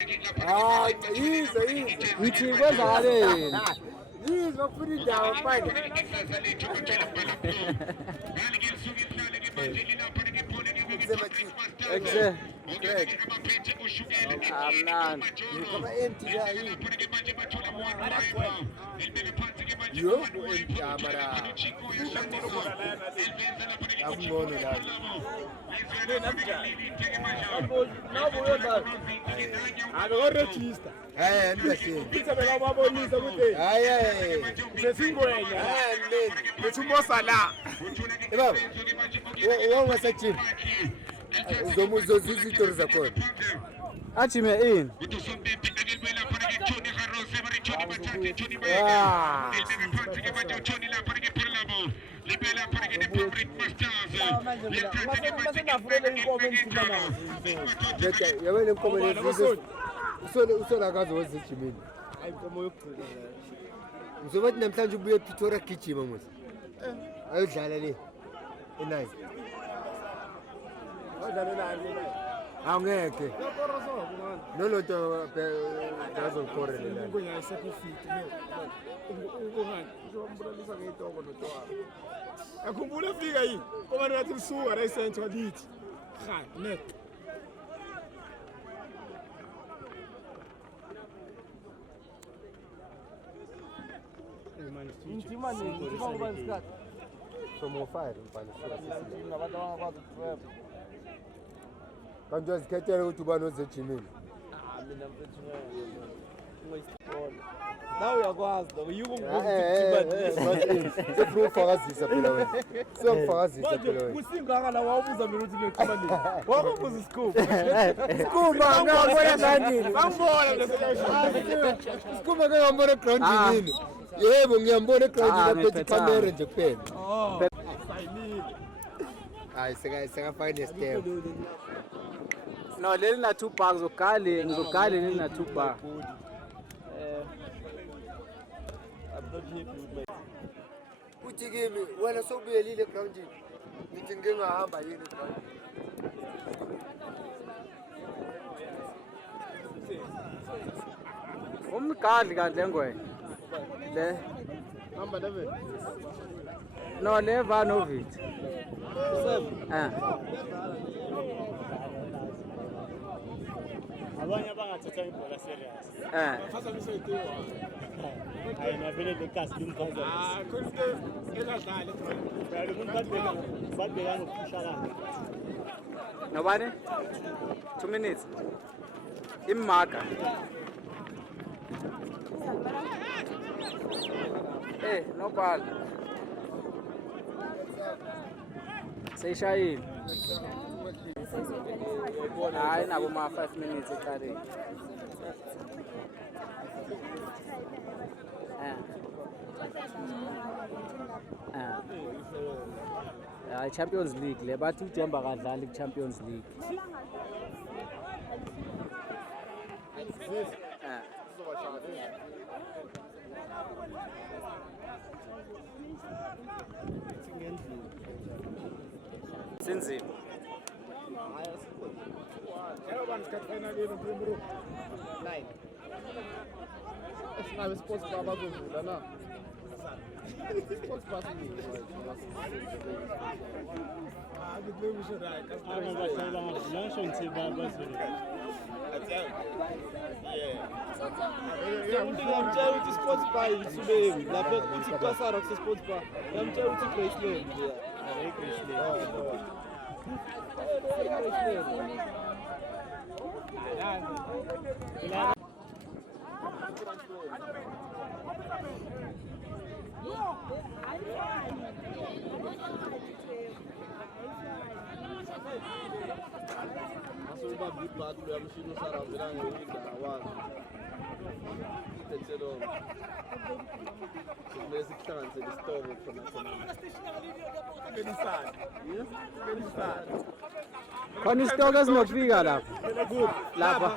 Ah, yize. Ngithi kwenzakale. Yize bafuna indawo manje. Exe. Amnandi. Kama empty la hii. Yo, empty amara. Akungcono la. Register. Ndiyashela. Ngizabeka babonisa ukuthi sesingwenya. Bethumbosa la. Baba. Wongasajim. Uzomuzozwa izitori zakhona. Ajime ini. Yabona inkomo lezi usola kazi wazijimini. Hayi inkomo yokugcina. Ngizobathi namhlanje ubuye ePretoria gijima muzi. Ayodlala le. Enayi. Odlala nani? Angeke. Nolonto bazokorela. Ngonya sekufit no. Ungongani? Uzombulalisa ngedoko notwala. Akhumbula fika yini? Ngoba ngathi lisuka ra isentho lithi. Ha, net. Kanti uyazikhethela ukuthi ubani ozejimini. Nawe uyakwazi lo yiko Sefuna ukufakazisa phela wena. Sokufakazisa phela wena. kusingaka la wawubuza mina ukuthi ngiyaqhuma nini. Wakubuza isikhumba. Sikhumba ngiyabona ngandini. Bangibona mina seyashaya. Sikhumba ngiyambona egroundini. Yebo ngiyambona egroundini aphethe camera nje kuphela. Sayilile. Hayi sekafaka nestem. No, leli na 2 bar ngizogale leli na 2 bar. Uthi kimi wena sokubuyelile egroundini. Ngithi ngingahamba yini egroundini. Umgadli kanti lengwe. Le. Hamba leve. No, le Vanovic. Abanye abangathatha ibhola serious. Phazamisa itiwa. Hayi navele lekas limkhaza. Khonke engadlali. Bali kumbadela badela ngokushaka. Nobani? 2 minutes. Immarka. No ball. Seyishayile. Hayi nabo ma 5 minutes ecaleni. Hayi Champions League le bathi uJemba kadlali ku-Champions League. Sinzima. Yebo ngisikhathena lelo bro. 9. Esingabe sports bar bazovula na. Sports bar sinini. Ngibuyisho right. Abasayela ngisho ngithi bazile. Ngiyamtshela ukuthi sports bar yisubeni lapho uthi kwasara ku sports bar. Ngiyamtshela ukuthi Graceland nje. Hayi Graceland. Masuba big bag lo mshini usarambela ngiyinda wazi. Ithelo. Simese kuhlanganise isitoko khona khona. Benisana. Yes, benisana. Khona isitoko esinokufika lapha. Lapha.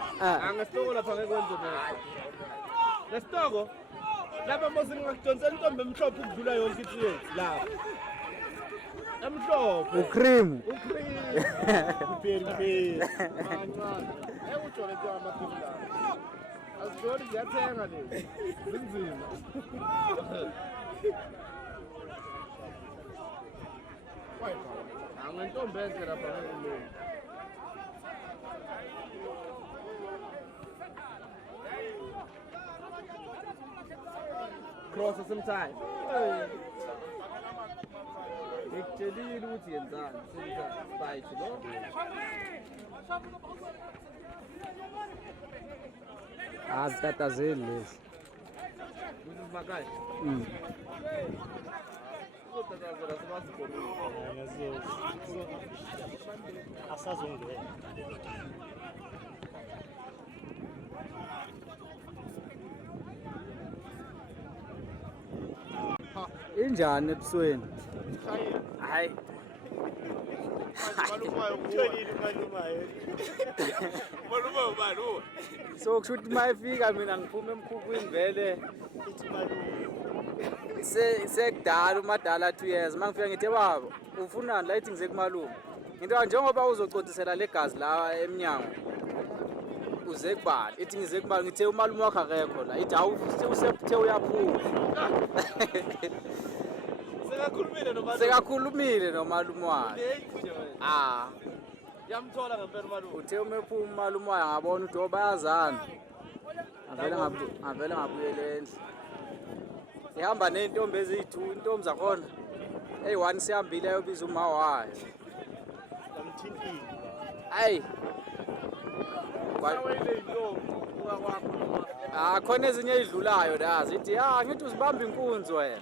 Angasitoko lapha ngekwenze nayo. Lesitoko lapha mose ngakudonsela intombi emhlophe ukudlula yonke itshiye lapha. Emhlophe. Ucream. Upheli. Kancane. Ewujole kwa amaphilisi. Zona ziyathenga lezi. Zinzima. Angentombenze lapha ngekulo. Cross sometime. Ngikutshelile ukuthi yenzani, senza side lo. Azitatazeli lezi. Ukuthi simakhaye. Uzotatazela sibazikhona. Asazongena. Injani ebusweni? Hayi. Malume ubani uwe? So kusho ukuthi mayifika mina ngiphuma emkhukwini vele sekudala umadala 2 years mangifika ngithe baba ufunani la ithi ngize kumalume into njengoba uzocotisela legazi la eminyango uze kubala ithi ngize kubala ngithe umalume wakhe akekho la ithi awu usebuthe uyaphuma sekakhulumile nomalume wakhe Yamthola ngempela umalume. uthe umephuma umalume wakhe ngabona ukuthi bayazana avele ngabuyele endle ihamba nentombi eziyi2 intombi zakhona eyi1 sihambile ayobiza uma wayo Kamthintile. ayi Wayile intombi khona ezinye ezidlulayo nazi ithi ngithi uzibamba inkunzi wena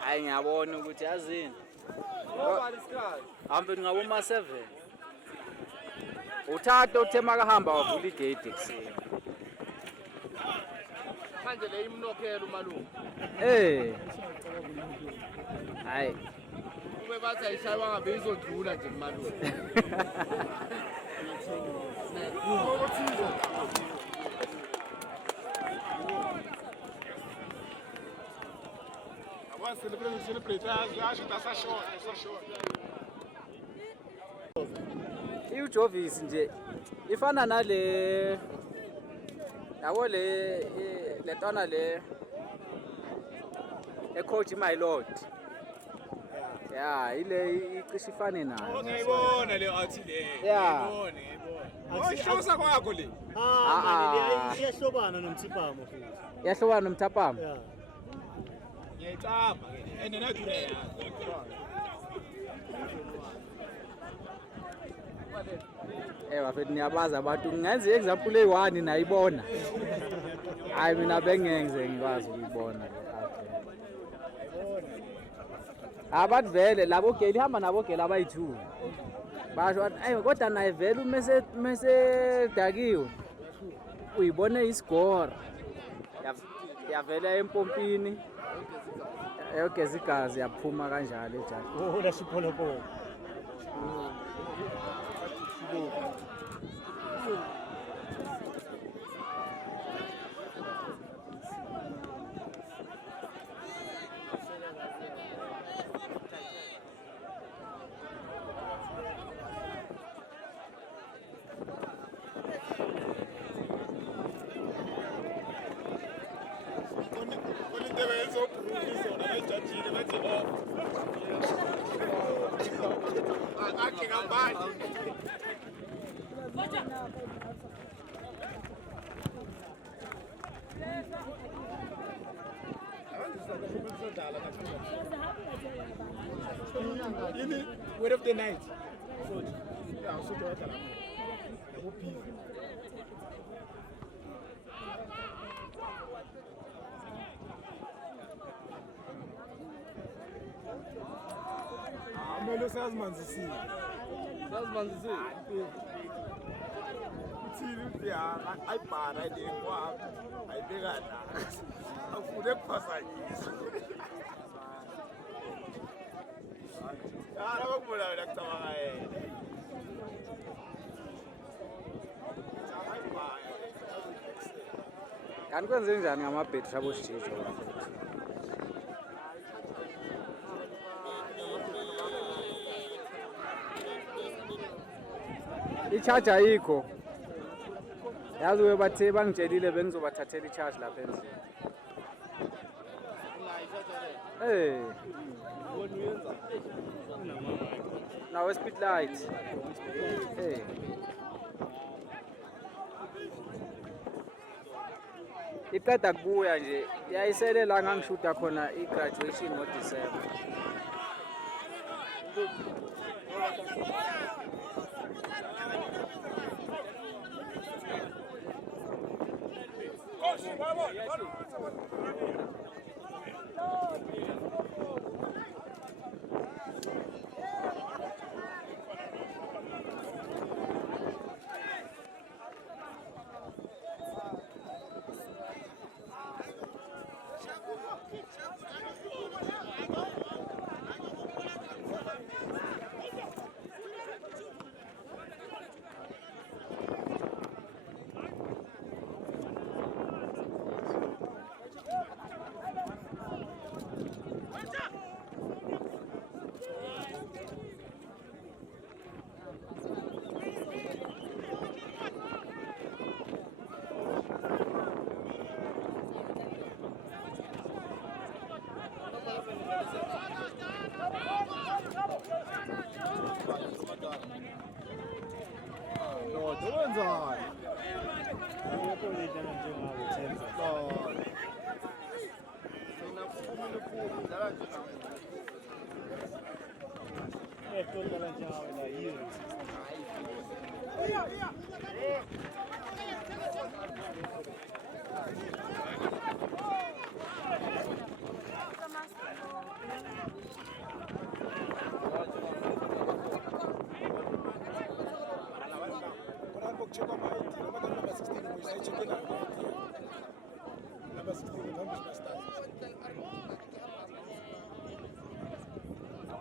hayi ngiyabona ukuthi yazini ngoba isikhathi. hambe ngabo ma7 uthatha uthema kahamba wavula igate ekuseni Manje le imnokhela umalume. hayi Ube bathi ayishaywa ngabe izodlula nje kumalume. Celebrate, acho que tá só short. iujovisi nje ifana nale yabo le ntwana le ecoach my lord ile icishe ifane nayo Ngiyibona le athi le. Ngiyibona. Oyishosa kwakho le. Manje iyahlobana nomthipamo futhi. yahlobana nomthapama Yeah. Ngiyayicama ke. And nathi le bafethu niyabazi abantu ngenza i-example eyi1 nayibona hayi mina bengengize ngikwazi ukuyibona abantu vele labo geli ihamba nabo geli abayi2 basho ayi kodwa naye vele mesedakiwe uyibone isigora yavela empompini yogeza igazi yaphuma kanjalo ejaji Oh, la sipolopolo. Word of the night. Amelo sazimanzisile. sazimanzisile Uthini ya ayibhara le kwami. Ayibeka la. Afune kuphazanyisa. Ara bakubona la kucabanga yena. kanti kwenze njani ngamabhetri aboshijo i-charger ayikho yazi uyobathe bangitshelile bengizobathathela i-charge lapha endlini. Nawe speed light. Iqeda kubuya nje yayisele la ngangishuta khona i-graduation ngoDisemba.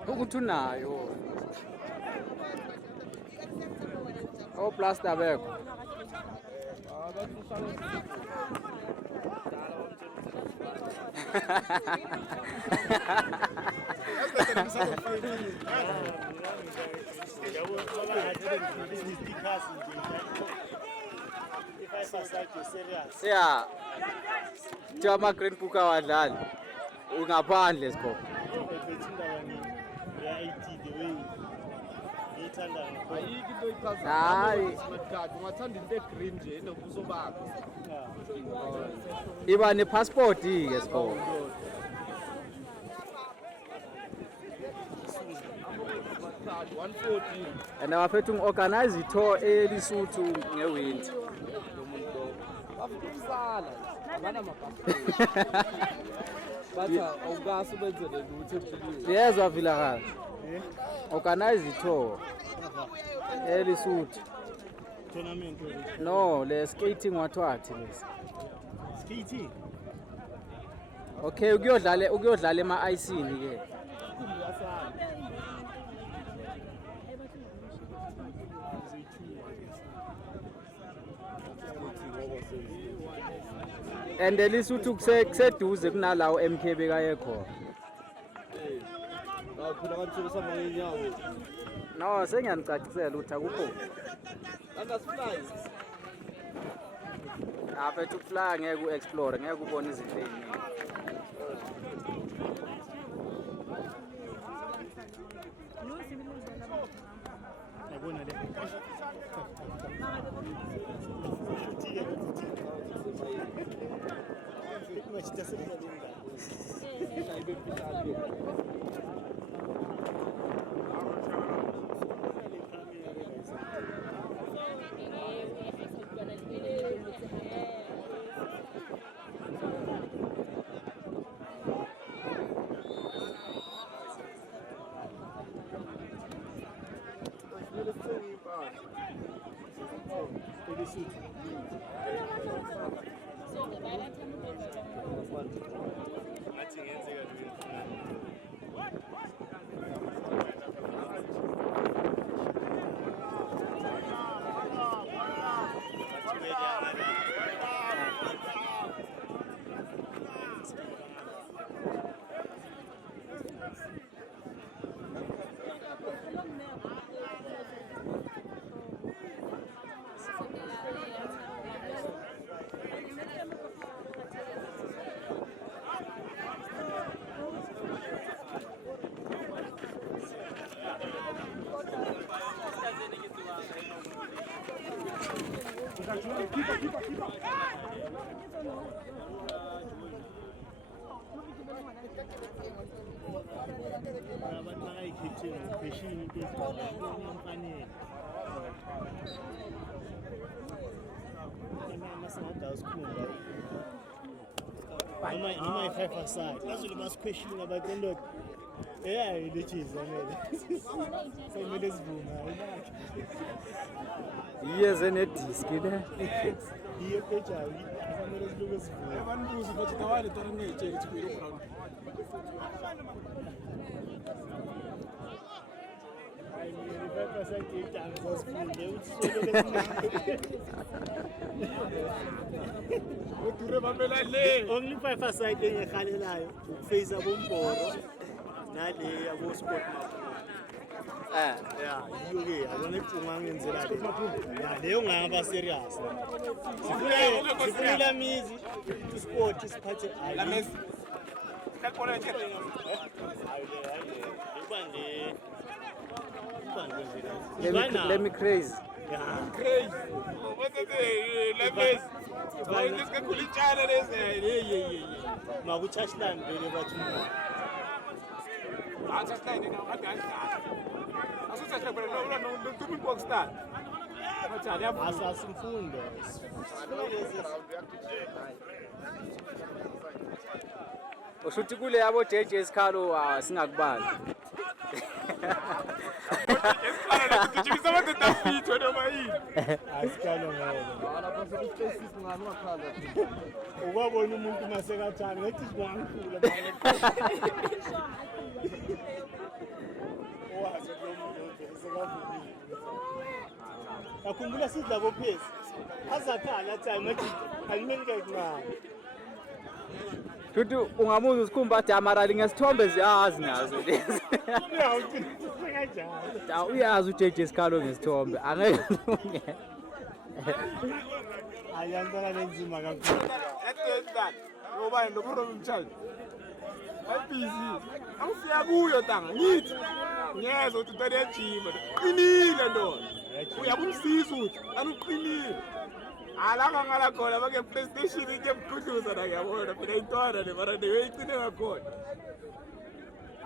Ukuthi unayo oplasta bekho ya jama green book awadlali ungaphandle sikho ayikho into ichaza hayi smart card ungathanda into egreen nje enobuso bakho iba nepassport ke sikho smart card 114 and abafethu ngiorganize itour elisuthu ngewinter bafuna ukusala abana mapassport bathi awukasi benzele lutho ehlelweni yezwa vilakazi organize itour elisuthu tournament no le skating wathwathi lesi skating okay ukuyodlala ema-icini ke and elisuthu kuseduze kunalawo MK bekaye khona phela kanti sesama ngenyawo no sengiyanicachisela ukuthi akukho andasifly afethu ukuflya ngeke u-explore ngeke ubone izinto ey'ningi yabona le Abantu bakayikhethile ngokupheshini into ezimfanele. Masingathi asikhumba. Noma i-5 aside. Bazule basikhweshini abantu endoda. Eyayi lechiza mele. Semele sivuma imali. Iyeze nedisk le. Iyo pejayi. Kufanele siluke sivuma. Abantu buzi bathi tawale tara ngejeli tshikile ground. Hayi mina i-5 aside idanga zosifunde uthi soluke sivuma. Udure bamela le. Only 5 aside engehalelayo ukufeyisa bomboro nale yabo sport. Yeah, iyo ke abona icunga ngenzela le. Ya leyo ngaba serious. Sifuna mizi sport isiphathe La Messi. Kakona nje. Let me crazy. Yeah. Crazy. What's it? La Messi. Why this guy kulichana lezi? Hey. Makuchashland vele bathu. Acha stand now. Asusa khona no tumi box star. Bathali yabu. Asasimfundo. Ushuthi kule yabo JJ Sikhalo singakubali. Esikhala legijimisa abantu tafitho noma yini. Asikhalo ngoba. Lapha sekuhlesisi ngani wakhala. Ukwabona umuntu masekathana ngathi siwankula. Owazi lo muntu sekavumile. Akhumbula sidla kophezi. Azakhala time athi alimenge kumama. Shuthi ungamuza usikhumba Damarali ngesithombe ziyazi nazo lezi. Uyazi uJJ Sikhalo ngesithombe angeke kulunge. Ayantana lenzima kakhulu. Let's that. Ngoba ndokuroba umtshali. Ayibhizi. Awufika kuyo tanga ngithi. Ngiyeza ukuthi utade ejima. Qinile ndoda. Uyabumsisa uthi anuqinile. Alanga ngala khona bake PlayStation ike mkhudluza na ngiyabona phela intwana le mara neyicine ngakhona.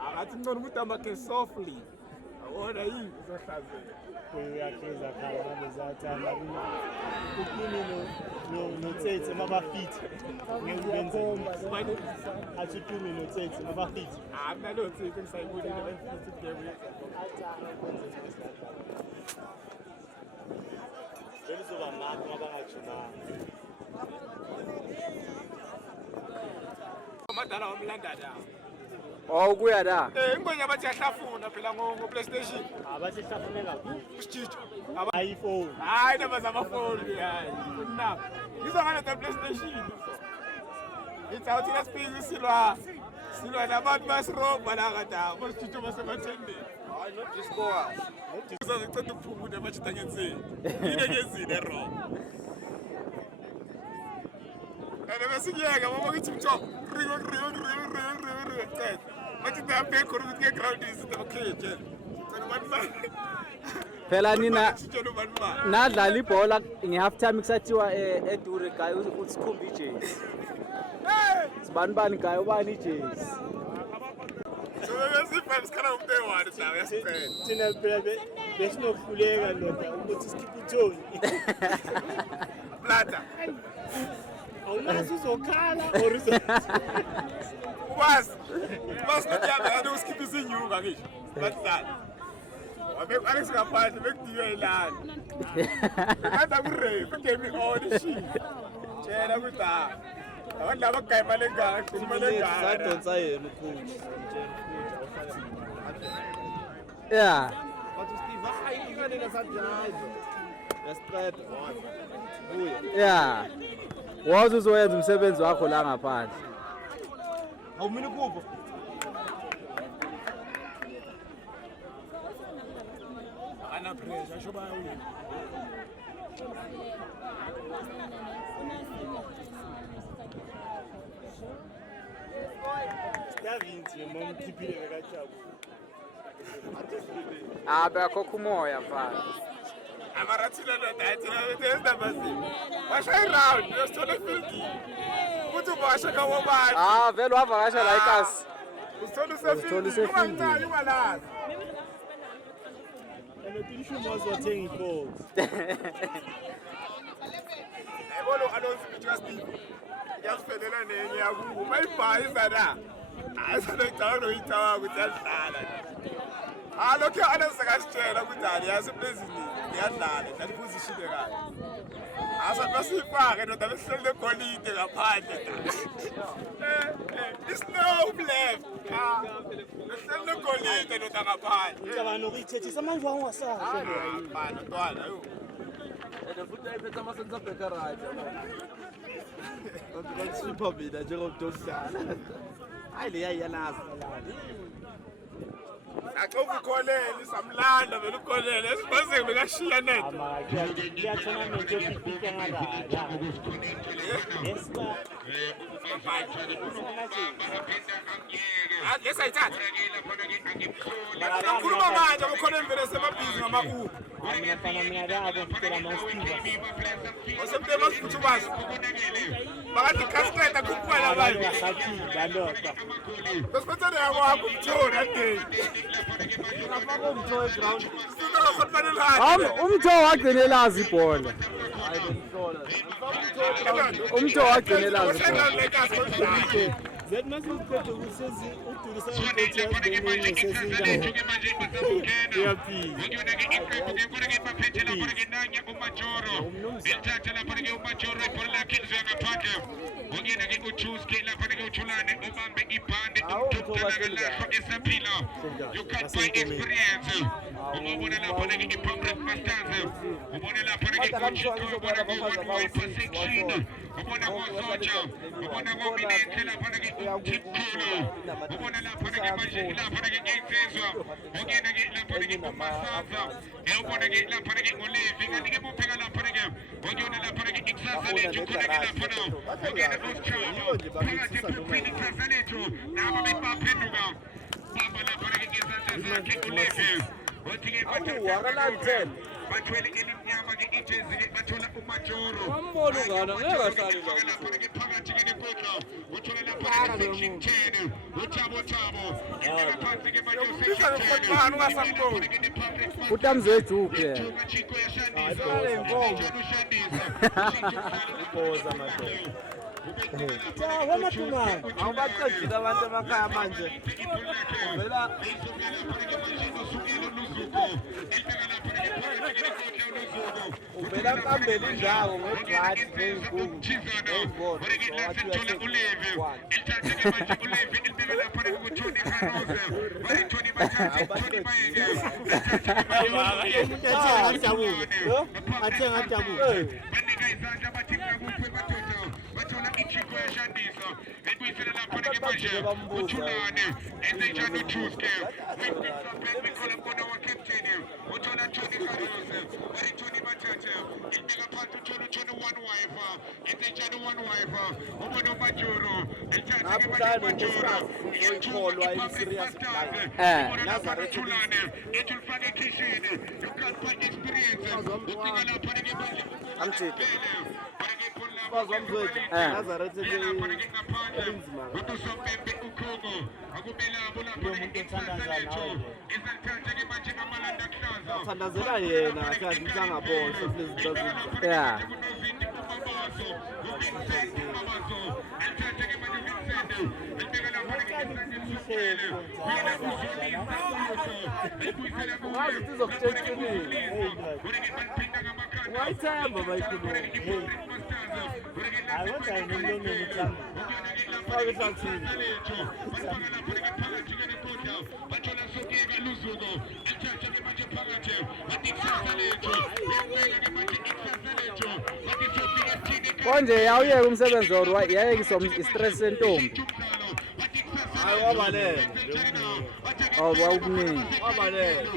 Akathi ngcono ukuthi amakhe softly. Awona yini uzohlazeka. Uyakhiza khala ngabezathanda uqinile notsetse mabafiti ngenze athi uqinile notsetse mabafiti Akunalo tsitse ngisayibonile bafite game yethu. Belizoba makho mabangajinanga Amadala wamlanda la. Kuya la. Ngibonye abathi yahlafuna phela ngo PlayStation. abasihlafunela Usitsho. iPhone Hayi ndaba zamafoni hayi. Na. Ngizongana ta PlayStation. Itsawuthi lesiphizi silwa nabantu basiroba la kata. Bositsho basebathende. Hayi no discourse. Ngizocela ukuphumula abachita ngensini. Yini ngezini ero. Ana besikiyeka mama ngithi mtho. Ringo. Bathi tape khona ukuthi ground is the cage. Tsena bantu. Phela nina nadlala ibhola nge-half time kusathiwa edure gayi uthi sikhumba ijezi. Sibani gayi ubani ijezi. So bese sikhala umntu ewani la yasiphela. thina phela besinokuhluleka ndoda ukuthi sikhiphe ithoni Plata. awunazi uzokhala or Ubazi nokuthi yabe uskipha isinyuka ngisho. Bathi wabe Alex ngaphandle bekudiwe ilana. Kanda kurave game on shit. Tshela ukuthi abantu laba gayima lengaka kumele ngaka. Sadonsa yena ucoach. Yeah. Bathi Steve hayi ikanele sadrive. Yasiqeda. Buya. Yeah. Wazi uzoyenza umsebenzi wakho la ngaphandle. Awumini kubo. Ana pressure shoba uyi. Davinci mama mkhiphile bekajabu Abekho kumoya mfana. Amarathina ndoda athi bese ndabasi. Washaya round, uyosithola efieldini. Kuthi ubashaka wobani. Vele wavakasha la eKasi. Usithola usefieldini. Ungancane ungalazi. And the issue was watching goals. Yabona Alonso Peter Steve. Yasifelela nenye yakubo. Mayibhayiza la. Ayisanoyidala noyithawa ukuthi yadlala. Lokho Alonso kasitshela ukuthi aliyazi eplezini iyadlala, dlala iposition kahle. Asifake ndoda behlele egolide ngaphandle. Islow left. Behlele egolide ndoda ngaphandle. Ngicabanga ukuyithethisa manje wangasakho. Bana ntwana yo. And futhi ayiphethe ama-center back right. Ngisipha mina njengomdodana. Hayi le yayalazi. Axova ukholele samlanda vele ukholele esibase bekashiya net. Ya tournament yokufika ngala. Yes. Lesayithatha. Ukhuluma manje ukholele vele semabhizi ngamakubu. Ngifana mina yabo ngicela mawusiza. Osemtema sifuthubasi. Bakathi cascade akuphela abantu. Ngasathida ndoda. Besiphathele yakwakho umthoni ade. Ngafaka umtho eground. Sika khotfanele hadi. Umtho wagcina elazi ibhola. Umtho wagcina elazi ibhola. Zet masiqede ukusezi udulisa ukuthi yasibonile sesinjani. Utamzethu ke. Awubaqedile abantu emakhaya manje. Vela uvela phambili indawo ngodwati ngezinkulu. Thandazela yena akazi ngizangabona sokulezinto. Yeah. Wayithemba bayikhuluma. I want to know the Konje awuyeke umsebenzi or yayekiswa istress sentombi. Hayi wabalele. Awukuningi. Wabalele.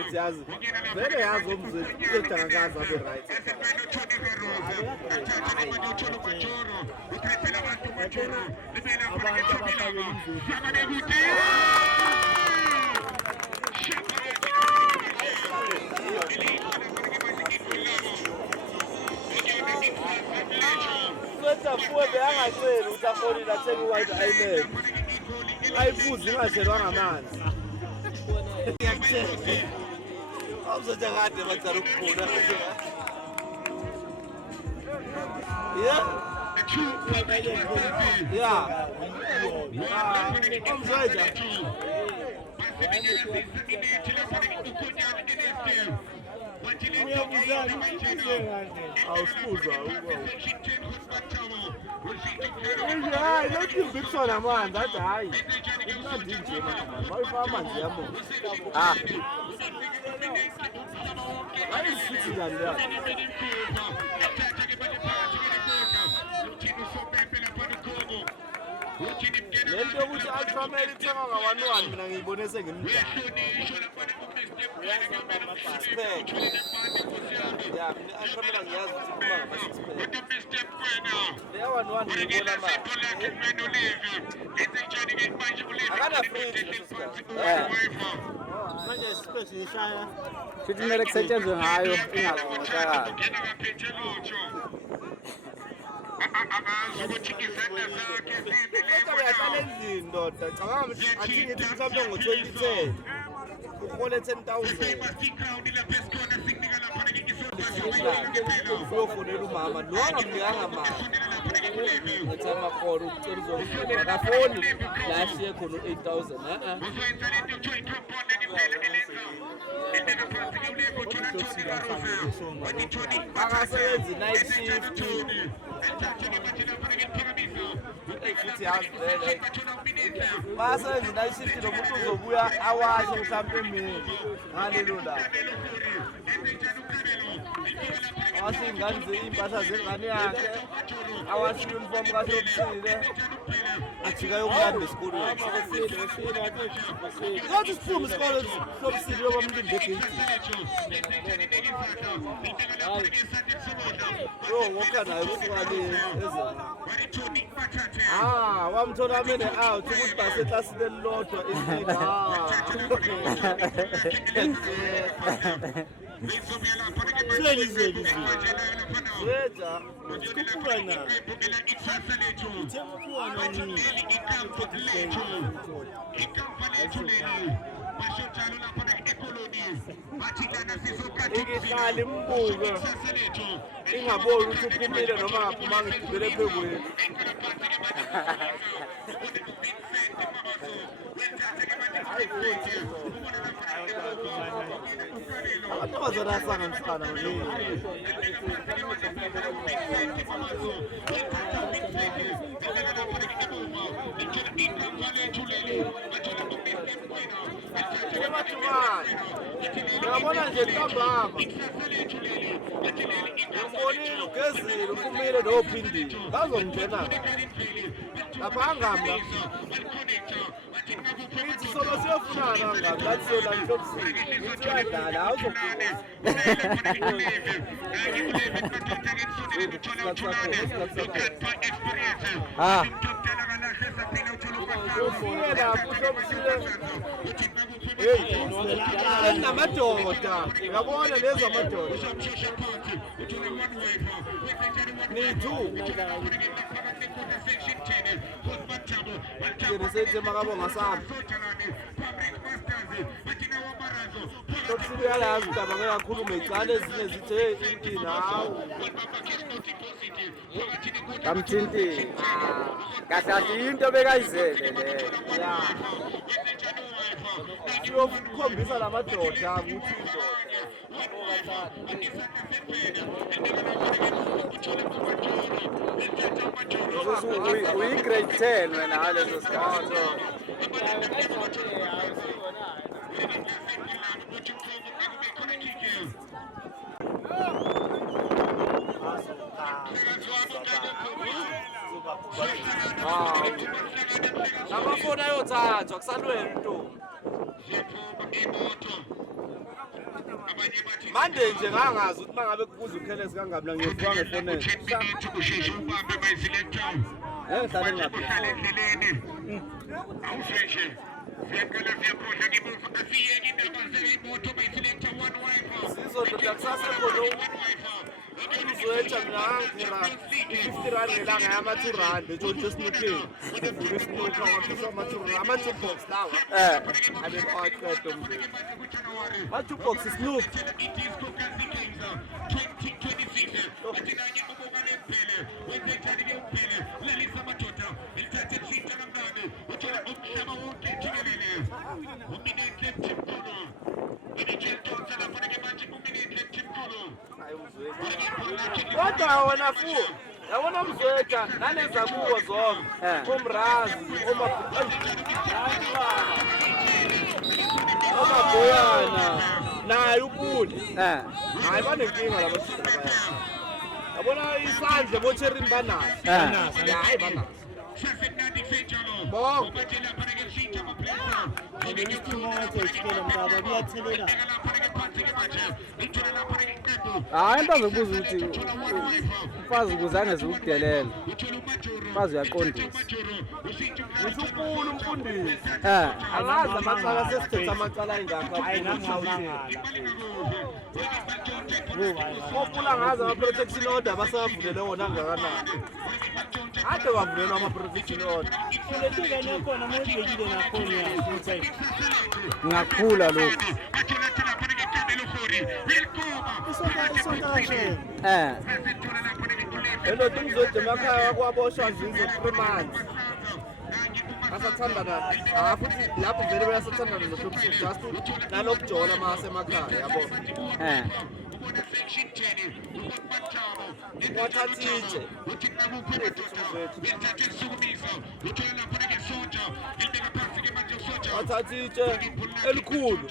futhi yazi vele yazi umzwethu uzodangakaza abe right abantu abafake imvubu Sweta fuwe beyangaceli ukuthi afonile athenge i-white island ayiphuze ingadlelwanga amanzi awuzothi kade bacala ukuphula umzweja awusipuzwa hayi lothi uzikusona amanzi athi hayi imnandi nje wayifaka amanzi yabo ayisithi njani la lento yokuthi ultramel ithengwa nga-1 mina ngiyibone sengimdala ya mina ultramel angiyazi ukuthi kuba ngama-6 leya 1 ngiyibona akana-friji leso sikhathi manje isipesi ishaya futhi kumele kusetshenzwe ngayo ingamoshakali. kodwa uyahlala endlini ndoda cabanga athi ngithi mhlawumbe ngo-2010 ukhole 10,000 uyofonela umama lo angamnikanga mali ethi amahora ukucela uzofuna akafoni la ashiye khona u-8,000 akasebenzi night shift futhi yazi vele basebenzi night shift nomuntu uzobuya awashe mhlawumbe emini ngalelo langa awashe iy'ngane iy'mpahla zengane yakhe awashe i-uniform kaSobusile ajika yokulanda esikolweni ngathi siphume isikole Sobusile yoba mlindi egeyidini ngokha nayo kusukale wamthola amene out ukuthi base eklasini elilodwa endlini Zweli. Zweta Kukhuphuka na. Kukhuphuka na nini? Ngihlala imbuke ingaboni ukuthi uphumile noma ngaphumanga igibele ephekweni amantombazane asangamisana ngiyabona nje ntambama ngibonile ugezile uphumile nophindile bazongitshena lapha angamla ngithi soba siyofunana ngami lathi siyolanda Sobusile ngithi uyadlala awuzokhuluma ufike lapho Sobusile enamadoda ngiyabona lezo amadoda nithu ngisethi makabonga sami Sobusile uyalazi ukuthi abangeke akhulume icala ezinye zithi hey inkinga hawu Kamthintile kahle into bekayizele leyo siyokhombisa la madoda ukuthi indoda uyi-grade 10 wena ngaleso sikhathi. amafoni ayothathwa kusalwela intombi manje nje ngangazi ukuthi mangabe kubuza ukhelezi kangabi la ngiyovuka ngefoneni usheshe ubambe mayiselector ngihlale ngaphi awusheshe siyaqala siyakhohlwa ngemuva asiyeke indaba zeyimoto mayiselector one wiper sizododa kusasekho lo uzoyetsha mina ngangithera i-50 rand ngelanga yama-2 rand etshontshe esinukeni uvula isinuka wafisa ama-2box lawa abekaqedo ma-2box isnuk kodwa wena fu yabona mzweta nanezakuwo zonke umrazi omaboyana naye upuli hayi banenkinga labasisabaya yabona isandle bocherini banaso hayi banaso bonke hayi into azobuza ukuthi umfazi ukuzange zikudelela umfazi uyaqondisa ngisho upuli umfundisi angazi amacala sesithethe amacala ayingakopula ngazi ama-protection order basawavulele wona angakanani ade wavulelwa ama-protection order ngakhula lokhu endoda umzodi emakhaya wakwaboshwa nzinzo 3 months asathandana futhi lapho vele bayasathandana nohlobisini just nalokujola masemakhaya yabo wathathitshe wathathitshe elikhulu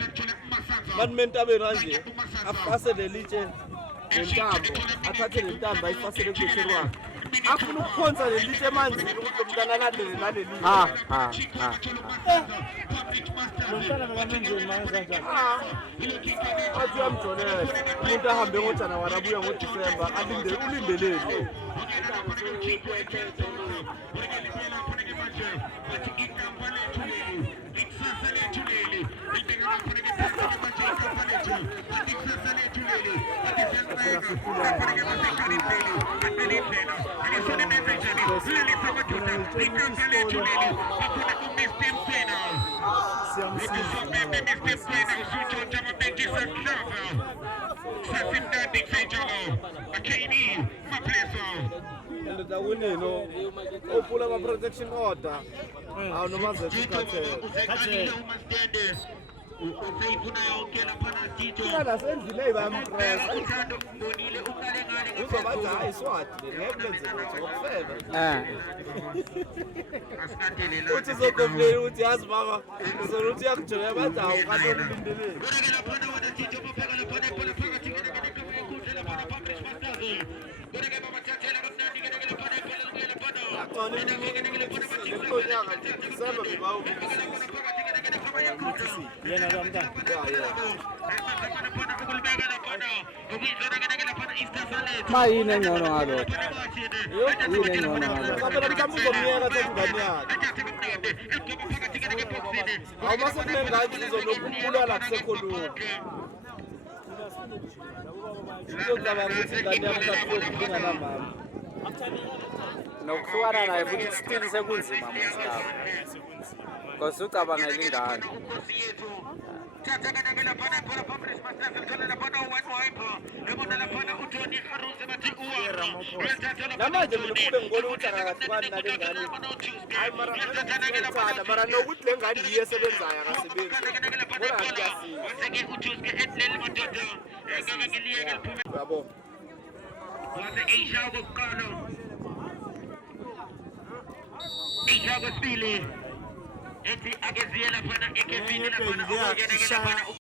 mani mentabeni kanje afasele litshe lentambo athathe lentambo ayifasele kutheri wakhe afuna ukukhonza lelitshe emanzini ukuthi lo mntwana alandele nalelitshe athi uyamjonela umuntu ahambe ngoJanuwari abuya ngoDisemba ulindeleni ndoda kunino ophula ama-protection order awunomazekukhathela nasendlini eyibampresa uzobathi hayi swati ngeke lenzeke ngokufela uthi uzokompleni ukuthi yazi mama uzona ukuthi uyakujoya bathi hawu katona ulindeleni lekulonyaka nje Disemba yena kamntana mayini engcono ngalokho yini engcono ngalokho kapela mhlawumbe uzomnyeka thatha ingane yakhe awumasekunengane zizolokhuphula la kusekho lutho sizocabanga ukuthi ingane yakho sakuyokuhlunga namama nokuhlukana naye futhi still sekunzima msigaba because ucabangela ingane namanje mina ukube ngibona ukuthi akakahlukani nale ngane hayi mara nokuthi le ngane yiyo esebenzayo akasebenzi bona akuyasiza yabo Ethi akeziyela phana ekefini lapha